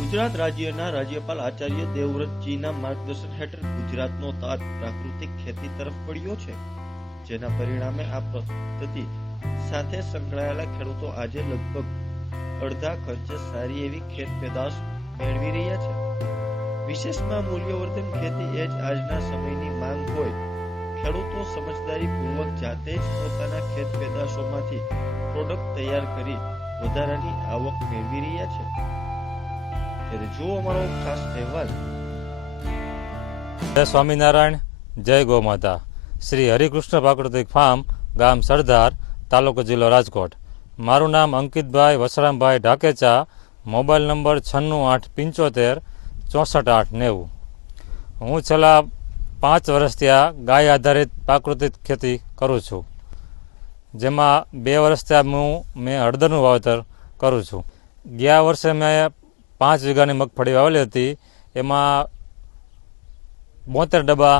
ગુજરાત રાજ્યના રાજ્યપાલ આચાર્ય દેવવ્રતજીના માર્ગદર્શન હેઠળ ગુજરાતનો તાત પ્રાકૃતિક ખેતી તરફ વળ્યો છે, જેના પરિણામે આ પદ્ધતિ સાથે સંકળાયેલા ખેડૂતો આજે લગભગ અડધા ખર્ચે સારી એવી ખેત પેદાશ મેળવી રહ્યા છે. વિશેષમાં મૂલ્યવર્ધન ખેતી એ જ આજના સમયની માંગ હોય. ખેડૂતો સમજદારીપૂર્વક જાતે જ પોતાના ખેત પેદાશોમાંથી પ્રોડક્ટ તૈયાર કરી વધારાની આવક મેળવી રહ્યા છે. ત્યારે જુઓ અમારો ખાસ અહેવાલ. જય સ્વામિનારાયણ, જય ગૌ માતા. શ્રી હરિકૃષ્ણ પ્રાકૃતિક ફાર્મ, ગામ સરદાર, તાલુકો જિલ્લો રાજકોટ. મારું નામ અંકિતભાઈ વસરામભાઈ ઢાકેચા. Mobile number 9685746890. હું છેલ્લા 5 વર્ષથી આ ગાય આધારિત પ્રાકૃતિક ખેતી કરું છું, જેમાં 2 વર્ષથી મેં હળદરનું વાવેતર કરું છું. ગયા વર્ષે મેં 5 વીઘાની મગફળી વાવેલી હતી. એમાં 72 ડબ્બા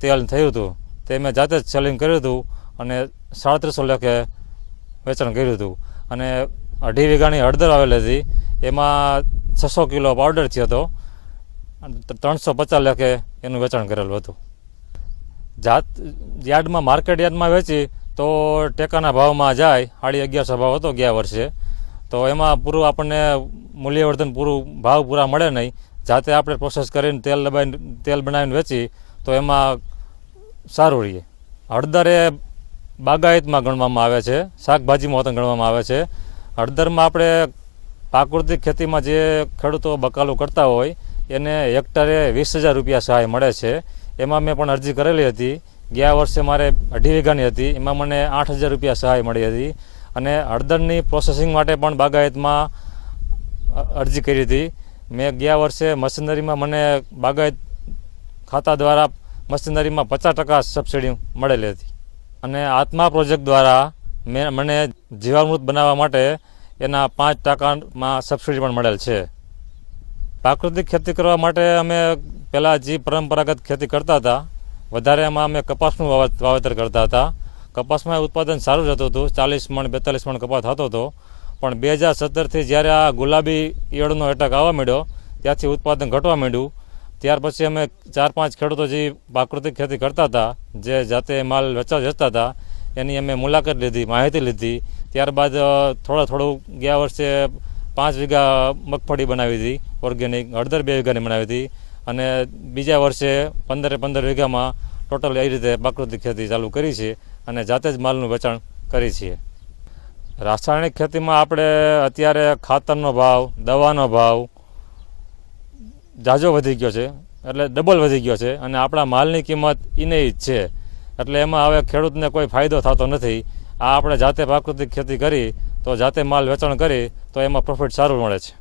તેલ થયું હતું. તે મેં જાતે જ સેલિંગ કર્યું હતું અને 3700 લેખે વેચાણ કર્યું હતું. અને 2.5 વીઘાની હળદર વાવેલી હતી. એમાં 600 કિલો પાવડર થયો હતો. 350 લેખે એનું વેચાણ કરેલું હતું. યાર્ડમાં માર્કેટ યાર્ડમાં વેચી તો ટેકાના ભાવમાં જાય. 1150 ભાવ હતો ગયા વર્ષે. તો એમાં પૂરું આપણને મૂલ્યવર્ધન ભાવ પૂરા મળે નહીં. જાતે આપણે પ્રોસેસ કરીને તેલ બનાવીને વેચી તો એમાં સારું રહીએ. હળદર એ બાગાયતમાં ગણવામાં આવે છે, શાકભાજીમાં ગણવામાં આવે છે. હળદરમાં આપણે પ્રાકૃતિક ખેતીમાં જે ખેડૂતો બકાલું કરતા હોય એને હેક્ટરે 20,000 રૂપિયા સહાય મળે છે. એમાં મેં પણ અરજી કરેલી હતી. ગયા વર્ષે મારે 2.5 વીઘાની હતી. એમાં મને 8,000 રૂપિયા સહાય મળી હતી. અને હળદરની પ્રોસેસિંગ માટે પણ બાગાયતમાં અરજી કરી હતી. મેં ગયા વર્ષે મશીનરીમાં મને બાગાયત ખાતા દ્વારા મશીનરીમાં 50% સબસિડી મળેલી હતી. અને આત્મા પ્રોજેક્ટ દ્વારા મને જીવામૃત બનાવવા માટે એના 5%માં સબસિડી પણ મળેલ છે. પ્રાકૃતિક ખેતી કરવા માટે અમે પહેલાં જે પરંપરાગત ખેતી કરતા હતા, વધારે એમાં અમે કપાસનું વાવેતર કરતા હતા. કપાસમાં ઉત્પાદન સારું જતું હતું. 40 મણ 42 મણ કપાસ થતો હતો. પણ 2017થી જ્યારે આ ગુલાબી ઈયળનો એટેક આવવા માંડ્યો ત્યારથી ઉત્પાદન ઘટવા માંડ્યું. ત્યાર પછી અમે 4-5 ખેડૂતો જે પ્રાકૃતિક ખેતી કરતા હતા, જે જાતે માલ વેચતા હતા, એની અમે મુલાકાત લીધી, માહિતી લીધી. ત્યારબાદ થોડું ગયા વર્ષે 5 વીઘા મગફળી બનાવી હતી ઓર્ગેનિક, હળદર 2 વીઘાની બનાવી હતી. અને બીજા વર્ષે 15 વીઘામાં ટોટલ એ રીતે પ્રાકૃતિક ખેતી ચાલુ કરી છે અને જાતે જ માલનું વેચાણ કરી છીએ. રાસાયણિક ખેતીમાં આપણે અત્યારે ખાતરનો ભાવ, દવાનો ભાવ ઝાઝો વધી ગયો છે, એટલે ડબલ વધી ગયો છે. અને આપણા માલની કિંમત એને જ છે. એટલે એમાં હવે ખેડૂતને કોઈ ફાયદો થતો નથી. આ આપણે જાતે પ્રાકૃતિક ખેતી કરી તો જાતે માલ વેચાણ કરી તો એમાં પ્રોફિટ સારું મળે છે.